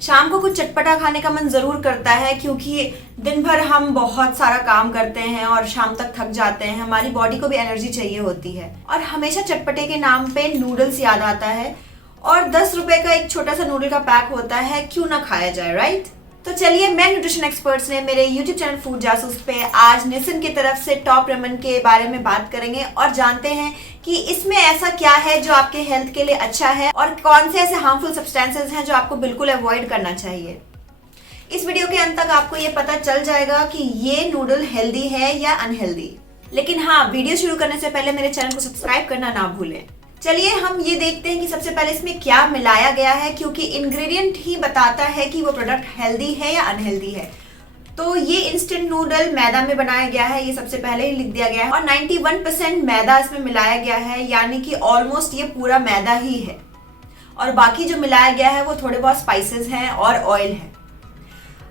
शाम को कुछ चटपटा खाने का मन जरूर करता है क्योंकि दिन भर हम बहुत सारा काम करते हैं और शाम तक थक जाते हैं। हमारी बॉडी को भी एनर्जी चाहिए होती है और हमेशा चटपटे के नाम पे नूडल्स याद आता है और 10 रुपए का एक छोटा सा नूडल का पैक होता है, क्यों ना खाया जाए, राइट? तो चलिए, मैं न्यूट्रिशन एक्सपर्ट्स ने मेरे YouTube चैनल फूड जासूस पे आज निसिन की तरफ से टॉप रेमन के बारे में बात करेंगे और जानते हैं कि इसमें ऐसा क्या है जो आपके हेल्थ के लिए अच्छा है और कौन से ऐसे हार्मफुल सब्सटेंसेस हैं जो आपको बिल्कुल अवॉइड करना चाहिए। इस वीडियो के अंत तक आपको ये पता चल जाएगा कि ये नूडल हेल्दी है या अनहेल्दी। लेकिन हाँ, वीडियो शुरू करने से पहले मेरे चैनल को सब्सक्राइब करना ना भूलें। चलिए हम ये देखते हैं कि सबसे पहले इसमें क्या मिलाया गया है, क्योंकि इंग्रेडिएंट ही बताता है कि वो प्रोडक्ट हेल्दी है या अनहेल्दी है। तो ये इंस्टेंट नूडल मैदा में बनाया गया है, ये सबसे पहले ही लिख दिया गया है और 91% मैदा इसमें मिलाया गया है, यानी कि ऑलमोस्ट ये पूरा मैदा ही है। और बाकी जो मिलाया गया है वो थोड़े बहुत स्पाइसेस हैं और ऑयल है।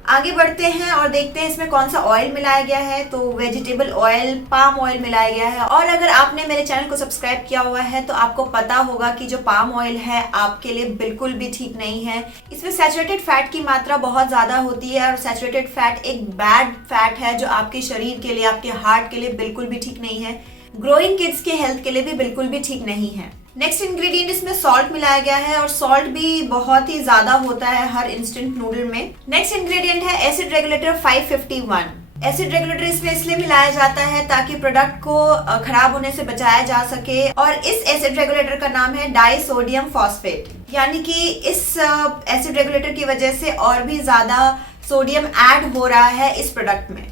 आगे बढ़ते हैं और देखते हैं इसमें कौन सा ऑयल मिलाया गया है। तो वेजिटेबल ऑयल, पाम ऑयल मिलाया गया है। और अगर आपने मेरे चैनल को सब्सक्राइब किया हुआ है तो आपको पता होगा कि जो पाम ऑयल है आपके लिए बिल्कुल भी ठीक नहीं है। इसमें सैचुरेटेड फैट की मात्रा बहुत ज्यादा होती है और सैचुरेटेड फैट एक बैड फैट है जो आपके शरीर के लिए, आपके हार्ट के लिए बिल्कुल भी ठीक नहीं है। ग्रोइंग किड्स के हेल्थ के लिए भी बिल्कुल भी ठीक नहीं है। नेक्स्ट इंग्रेडिएंट इसमें सॉल्ट मिलाया गया है और सॉल्ट भी बहुत ही ज्यादा होता है हर इंस्टेंट नूडल में। नेक्स्ट इंग्रेडिएंट है एसिड रेगुलेटर 551। एसिड रेगुलेटर इसमें इसलिए मिलाया जाता है ताकि प्रोडक्ट को खराब होने से बचाया जा सके और इस एसिड रेगुलेटर का नाम है डाइसोडियम फॉस्फेट, यानी कि इस एसिड रेगुलेटर की वजह से और भी ज्यादा सोडियम ऐड हो रहा है इस प्रोडक्ट में।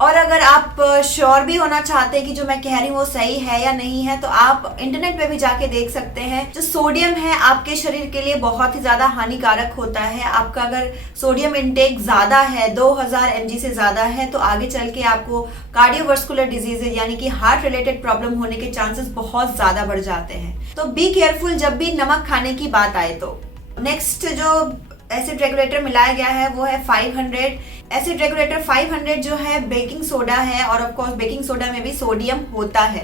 और अगर आप श्योर भी होना चाहते हैं कि जो मैं कह रही हूँ वो सही है या नहीं है तो आप इंटरनेट पे भी जाके देख सकते हैं। जो सोडियम है आपके शरीर के लिए बहुत ही ज्यादा हानिकारक होता है। आपका अगर सोडियम इंटेक ज्यादा है, 2000 mg से ज्यादा है, तो आगे चल के आपको कार्डियोवास्कुलर डिजीजेज यानी कि हार्ट रिलेटेड प्रॉब्लम होने के चांसेस बहुत ज्यादा बढ़ जाते हैं। तो बी केयरफुल जब भी नमक खाने की बात आए तो। नेक्स्ट जो एसिड रेगुलेटर मिलाया गया है वो है 500। एसिड रेगुलेटर 500 जो है बेकिंग सोडा है और ऑफ कोर्स बेकिंग सोडा में भी सोडियम होता है।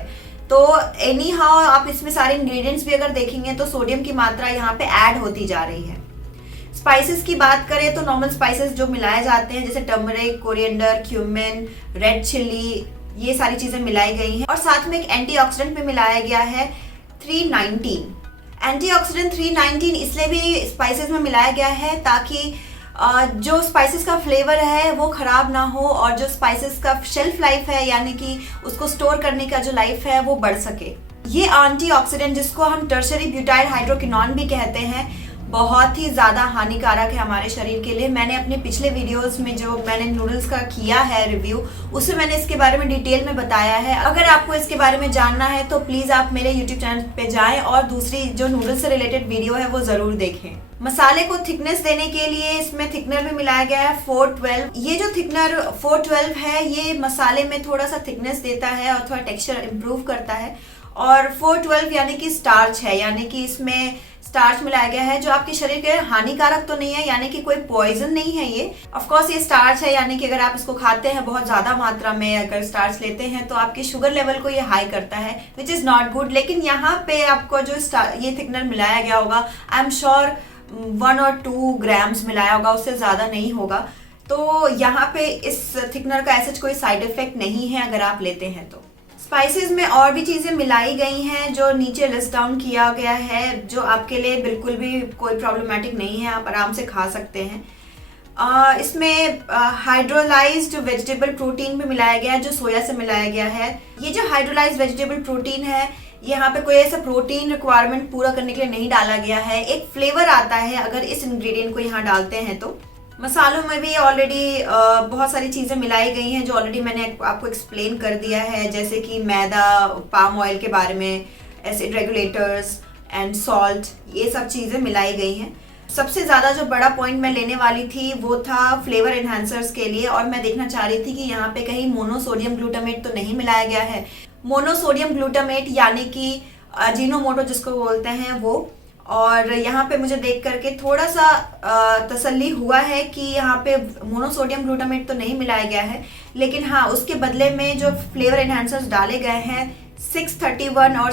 तो एनी हाउ आप इसमें सारे इंग्रेडिएंट्स भी अगर देखेंगे तो सोडियम की मात्रा यहाँ पे ऐड होती जा रही है। स्पाइसेस की बात करें तो नॉर्मल स्पाइसेस जो मिलाए जाते हैं जैसे turmeric, coriander, cumin, red chili, ये सारी चीजें मिलाई गई हैं। और साथ में एक एंटीऑक्सीडेंट भी मिलाया गया है 319। एंटीऑक्सीडेंट 319 इसलिए भी स्पाइसेस में मिलाया गया है ताकि जो स्पाइसेस का फ्लेवर है वो खराब ना हो और जो स्पाइसेस का शेल्फ लाइफ है यानी कि उसको स्टोर करने का जो लाइफ है वो बढ़ सके। ये एंटीऑक्सीडेंट जिसको हम टर्शरी ब्यूटाइल हाइड्रोक्विनोन भी कहते हैं बहुत ही ज्यादा हानिकारक है हमारे शरीर के लिए। मैंने अपने पिछले वीडियोस में जो मैंने नूडल्स का किया है रिव्यू, उसमें मैंने इसके बारे में डिटेल में बताया है। अगर आपको इसके बारे में जानना है तो प्लीज आप मेरे यूट्यूब चैनल पे जाएं और दूसरी जो नूडल्स से रिलेटेड वीडियो है वो जरूर देखें। मसाले को थिकनेस देने के लिए इसमें थिकनर भी मिलाया गया है 412। ये जो थिकनर 412 है ये मसाले में थोड़ा सा थिकनेस देता है और थोड़ा टेक्सचर इम्प्रूव करता है। और 412 यानी कि स्टार्च है, यानी कि इसमें स्टार्च मिलाया गया है जो आपके शरीर के हानिकारक तो नहीं है, यानी कि कोई पॉइजन नहीं है ये। ऑफ कोर्स ये स्टार्च है, यानी कि अगर आप इसको खाते हैं बहुत ज्यादा मात्रा में अगर स्टार्च लेते हैं तो आपके शुगर लेवल को ये हाई करता है, विच इज नॉट गुड। लेकिन यहाँ पे आपको जो ये थिकनर मिलाया गया होगा आई एम श्योर 1 और 2 ग्राम्स मिलाया होगा, उससे ज्यादा नहीं होगा। तो यहाँ पे इस थिकनर का ऐसा कोई साइड इफेक्ट नहीं है अगर आप लेते हैं तो। स्पाइसेस में और भी चीज़ें मिलाई गई हैं जो नीचे लिस्ट डाउन किया गया है, जो आपके लिए बिल्कुल भी कोई प्रॉब्लमेटिक नहीं है, आप आराम से खा सकते हैं। इसमें हाइड्रोलाइज्ड वेजिटेबल प्रोटीन भी मिलाया गया है जो सोया से मिलाया गया है। ये जो हाइड्रोलाइज्ड वेजिटेबल प्रोटीन है यहाँ पे कोई ऐसा प्रोटीन रिक्वायरमेंट पूरा करने के लिए नहीं डाला गया है, एक फ्लेवर आता है अगर इस इंग्रेडिएंट को यहाँ डालते हैं तो। मसालों में भी ऑलरेडी बहुत सारी चीज़ें मिलाई गई हैं जो ऑलरेडी मैंने आपको एक्सप्लेन कर दिया है, जैसे कि मैदा, पाम ऑयल के बारे में, एसिड रेगुलेटर्स एंड सॉल्ट, ये सब चीज़ें मिलाई गई हैं। सबसे ज़्यादा जो बड़ा पॉइंट मैं लेने वाली थी वो था फ्लेवर एनहांसर्स के लिए, और मैं देखना चाह रही थी कि यहाँ पे कहीं मोनोसोडियम ग्लूटामेट तो नहीं मिलाया गया है। मोनोसोडियम ग्लूटामेट यानी कि अजीनोमोटो जिसको बोलते हैं वो। और यहाँ पे मुझे देख करके थोड़ा सा तसल्ली हुआ है कि यहाँ पे मोनोसोडियम ग्लूटामेट तो नहीं मिलाया गया है, लेकिन हाँ उसके बदले में जो फ्लेवर एनहांसर्स डाले गए हैं 631 और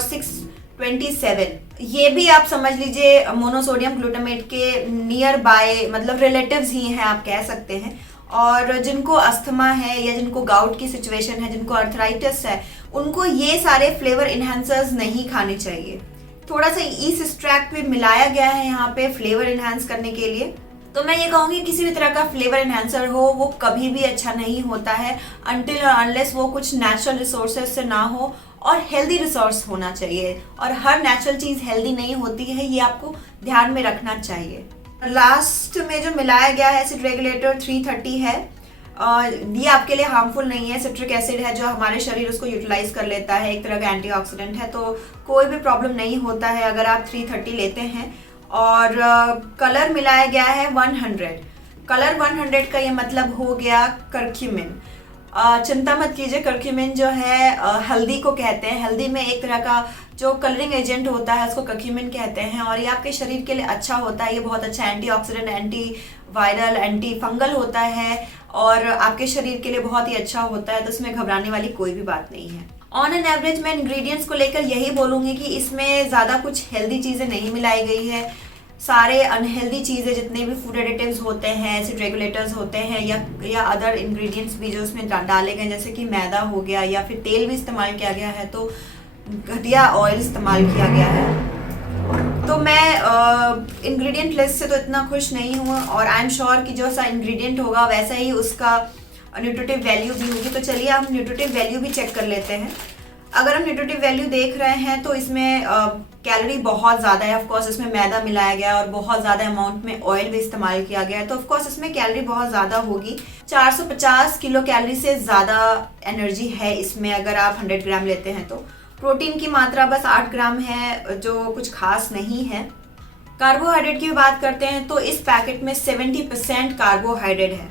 27। ये भी आप समझ लीजिए मोनोसोडियम ग्लूटामेट के नियर बाय, मतलब रिलेटिव्स ही हैं आप कह सकते हैं। और जिनको अस्थमा है या जिनको गाउट की सिचुएशन है, जिनको अर्थराइटिस है, उनको ये सारे फ्लेवर इन्हांसर्स नहीं खाने चाहिए। थोड़ा सा ईस्ट एक्सट्रैक्ट भी मिलाया गया है यहाँ पे फ्लेवर इन्हांस करने के लिए। तो मैं ये कहूँगी किसी भी तरह का फ्लेवर इन्हांसर हो वो कभी भी अच्छा नहीं होता है अनटिल और अनलेस वो कुछ नेचुरल रिसोर्सेज से ना हो, और हेल्दी रिसोर्स होना चाहिए। और हर नेचुरल चीज़ हेल्दी नहीं होती है, ये आपको ध्यान में रखना चाहिए। लास्ट में जो मिलाया गया है एसिड रेगुलेटर 330 है। ये आपके लिए हार्मफुल नहीं है। सिट्रिक एसिड है जो हमारे शरीर उसको यूटिलाइज कर लेता है, एक तरह का एंटीऑक्सीडेंट है, तो कोई भी प्रॉब्लम नहीं होता है अगर आप 330 लेते हैं। और कलर मिलाया गया है 100। कलर 100 का ये मतलब हो गया करक्यूमिन। चिंता मत कीजिए, करक्यूमिन जो है हल्दी को कहते हैं। हल्दी में एक तरह का जो कलरिंग एजेंट होता है उसको करक्यूमिन कहते हैं, और ये आपके शरीर के लिए अच्छा होता है। ये बहुत अच्छा antioxidant, anti viral, anti fungal होता है और आपके शरीर के लिए बहुत ही अच्छा होता है, तो इसमें घबराने वाली कोई भी बात नहीं है। ऑन एन एवरेज मैं इंग्रेडिएंट्स को लेकर यही बोलूँगी कि इसमें ज़्यादा कुछ हेल्दी चीज़ें नहीं मिलाई गई है। सारे अनहेल्दी चीज़ें जितने भी फूड एडिटिव्स होते हैं, एसिड रेगुलेटर्स होते हैं, या अदर इंग्रेडिएंट्स भी जो उसमें डाले गए, जैसे कि मैदा हो गया या फिर तेल भी इस्तेमाल किया गया है, तो घटिया ऑयल इस्तेमाल किया गया है। तो मैं इंग्रेडिएंट लिस्ट से तो इतना खुश नहीं हूँ, और आई एम श्योर कि जो सा इंग्रेडिएंट होगा वैसा ही उसका न्यूट्रिटिव वैल्यू भी होगी। तो चलिए हम न्यूट्रिटिव वैल्यू भी चेक कर लेते हैं। अगर हम न्यूट्रिटिव वैल्यू देख रहे हैं तो इसमें कैलोरी बहुत ज़्यादा है। ऑफकोर्स इसमें मैदा मिलाया गया है और बहुत ज़्यादा अमाउंट में ऑयल भी इस्तेमाल किया गया है, तो ऑफकोर्स इसमें कैलोरी बहुत ज़्यादा होगी। 450 किलो कैलोरी से ज़्यादा एनर्जी है इसमें अगर आप 100 ग्राम लेते हैं तो। प्रोटीन की मात्रा बस 8 ग्राम है, जो कुछ खास नहीं है। कार्बोहाइड्रेट की बात करते हैं तो इस पैकेट में 70% कार्बोहाइड्रेट है,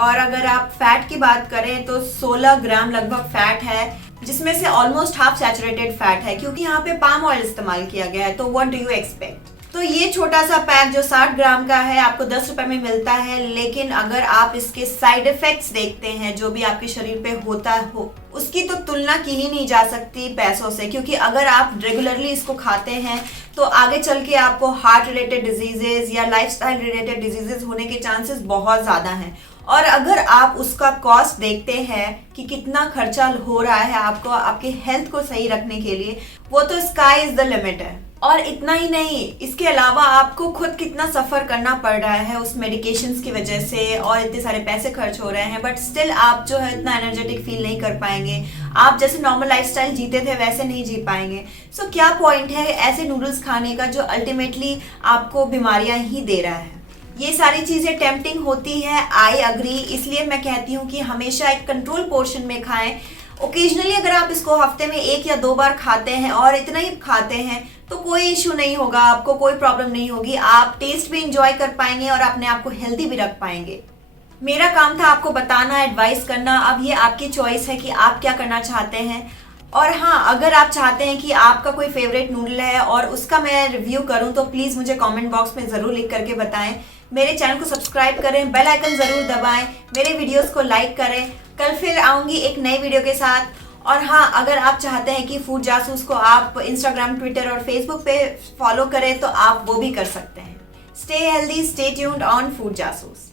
और अगर आप फैट की बात करें तो 16 ग्राम लगभग फैट है, जिसमें से ऑलमोस्ट हाफ सैचुरेटेड फैट है, क्योंकि यहाँ पे पाम ऑयल इस्तेमाल किया गया है। तो व्हाट डू यू एक्सपेक्ट। तो ये छोटा सा पैक जो 60 ग्राम का है आपको 10 रुपए में मिलता है, लेकिन अगर आप इसके साइड इफेक्ट्स देखते हैं जो भी आपके शरीर पे होता हो, उसकी तो तुलना की ही नहीं जा सकती पैसों से। क्योंकि अगर आप रेगुलरली इसको खाते हैं तो आगे चल के आपको हार्ट रिलेटेड डिजीजेज या लाइफस्टाइल रिलेटेड डिजीजेज होने के चांसेस बहुत ज़्यादा हैं। और अगर आप उसका कॉस्ट देखते हैं कि कितना खर्चा हो रहा है आपको आपके हेल्थ को सही रखने के लिए, वो तो स्काई इज द लिमिट है। और इतना ही नहीं, इसके अलावा आपको खुद कितना सफ़र करना पड़ रहा है उस मेडिकेशंस की वजह से, और इतने सारे पैसे खर्च हो रहे हैं, बट स्टिल आप जो है इतना एनर्जेटिक फील नहीं कर पाएंगे। आप जैसे नॉर्मल लाइफस्टाइल जीते थे वैसे नहीं जी पाएंगे। सो क्या पॉइंट है ऐसे नूडल्स खाने का जो अल्टीमेटली आपको बीमारियां ही दे रहा है। ये सारी चीज़ें टेम्पटिंग होती है, आई अग्री। इसलिए मैं कहती हूँ कि हमेशा एक कंट्रोल पोर्शन में खाएं। ओकेजनली अगर आप इसको हफ्ते में 1 या 2 बार खाते हैं और इतना ही खाते हैं तो कोई इशू नहीं होगा, आपको कोई प्रॉब्लम नहीं होगी। आप टेस्ट भी इंजॉय कर पाएंगे और अपने आप को हेल्दी भी रख पाएंगे। मेरा काम था आपको बताना, एडवाइस करना। अब ये आपकी चॉइस है कि आप क्या करना चाहते हैं। और हाँ, अगर आप चाहते हैं कि आपका कोई फेवरेट नूडल है और उसका मैं रिव्यू करूं तो प्लीज़ मुझे कमेंट बॉक्स में ज़रूर लिख करके बताएं। मेरे चैनल को सब्सक्राइब करें, बेल आइकन ज़रूर दबाएं, मेरे वीडियोस को लाइक करें। कल फिर आऊँगी एक नई वीडियो के साथ। और हाँ, अगर आप चाहते हैं कि फूड जासूस को आप इंस्टाग्राम, ट्विटर और फेसबुक पे फॉलो करें तो आप वो भी कर सकते हैं। Stay healthy, stay tuned on food जासूस।